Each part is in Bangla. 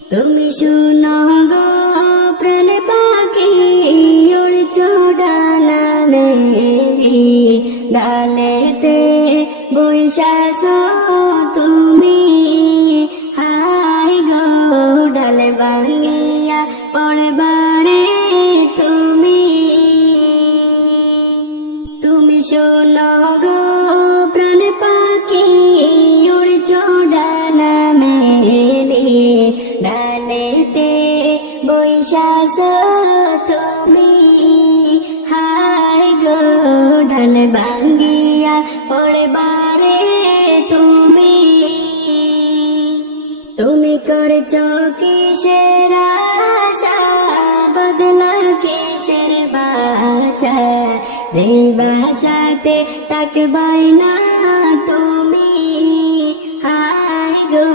তুমি শুনো গো প্রাণ পাখি উড়ছো ডানা মেলি ডালেতে বৈশাছো তুমি হাই গো ডাল ভাঙিয়া পড়বারে তুমি তুমি শুনো গো প্রাণ পাখি উড়ছো ডানা মেলি ডালেতে বৈশাছো তুমি হাই গো ডাল ভাঙ্গিয়া পড়বারে তুমি তুমি করছো কিসের আশা বদলা কিসের ভাষা যে ভাষাতে তাকবাই না তুমি হাই গো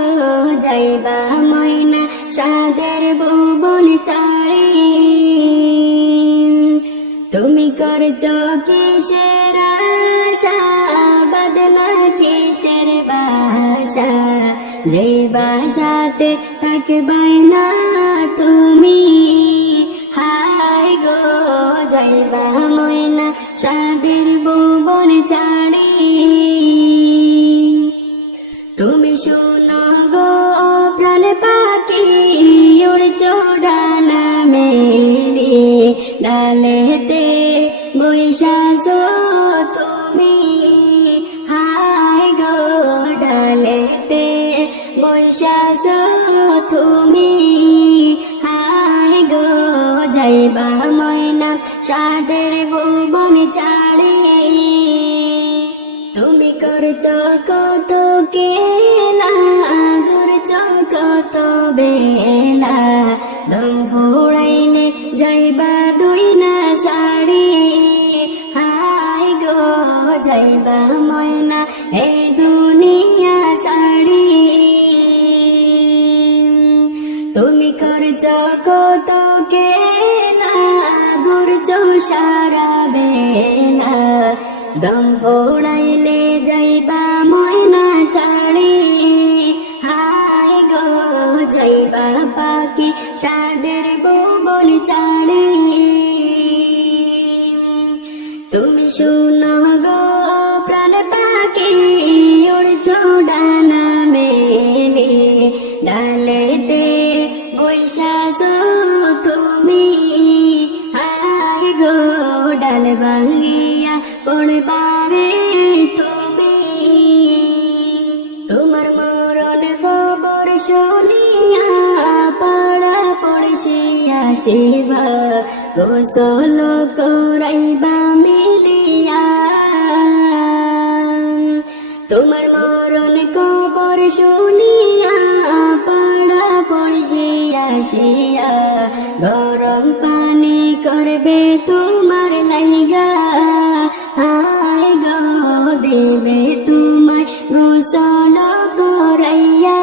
যাইবা ময়না সাদের ভুবন চাড়ি তুমি করছো কিসের আশা বদলা কিসের ভাষা যে ভাষাতে থাকবাই না তুমি হাই গো যাইবা ময়না সাদের ভুবন চাড়ি তুমি শুনো গো প্রাণ পাখি উড়ছো ডানা মেলি ডালেতে বৈশাছো তুমি হাই গো ডালেতে বৈশাছো তুমি হাই গো যাইবা ময়না সাদের ভুবন চাড়ি তুমি করছো কত কেলা করছো কত বেলা দম ফুড়াইলে যাইবা দুই না শাড়ি হাই গো যাইবা ময়না এই দুনিয়া শাড়ি তুমি করছো কত কেলা ঘুরছো সারা বেলা দম ফোড়াইলে যাইবা ময়না ছাড়ি হাই গো যাইবা পাখি সাদের ভুবন ছাড়ি তুমি শুনো গো প্রাণ পাখি উড়ছো ডানা মেলি ডালেতে বৈশাছো তুমি হাই গো ডাল ভাঙ্গিয়া পড়বারে তুমি তোমার মরণ খবর শুনিয়া পাড়া পড়শি আসিবা গোসল করাইবা মিলিয়া তোমার মরণ খবর শুনিয়া পাড়া পড়শি আসিয়া গরম পানি করবে তোমার লাইগা হাই গো দেবে তোমায় গোসল করাইয়া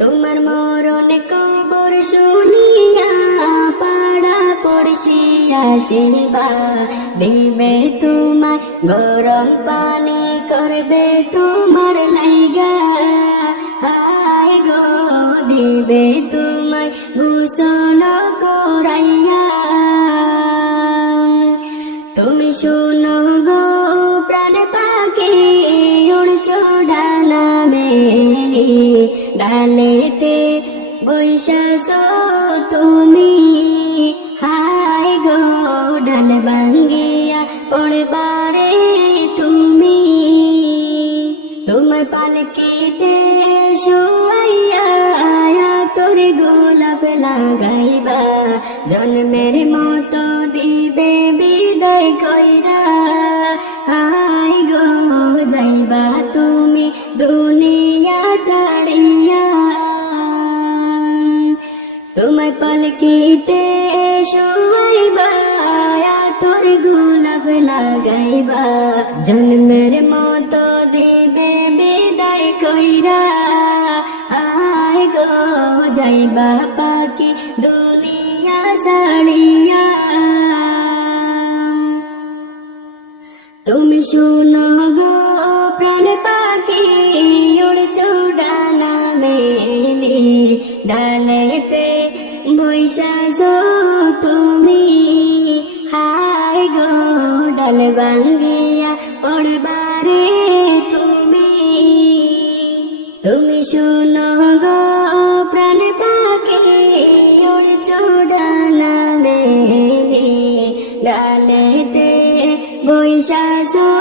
তোমার মরণ কবর শুনিয়া পাড়া পড়শি আসিবা দেবে তোমায় গরম পানি করবে তোমার লাইগা হাই গো দেবে তোমায় গোসল করাইয়া তুমি শুনো গো প্রাণ পাখি উড়ছো ডানা মেলি ডালেতে বৈশাছো তুমি হাই গো ডাল ভাঙ্গিয়া পড়বারে তুমি তোমার পালকিতে শুয়াইয়া তোর গোলাপ লাগাইবা জন্মের মতো দিবে বিদায় কইরা হাই গো যাইবা তুমি দুনিয়া ছাড়িয়া তোমার পালকিতে শুয়াইবা তোর গোলাপ লাগাইবা জন্মের মতো দিবে বিদায় কইরা হাই গো যাইবা পাখি দুনিয়া ছাড়িয়া তুমি শুনো গো প্রাণ পাখি উড়ছো ডানা মেলে ডালেতে বৈশাখো তুমি হায় গো ডাল ভাঙ্গিয়া পড়বারে তুমি তুমি শুনো গো প্রাণ পাখি উড়ছো ডানা মেলে ডালেতে বৈশাখো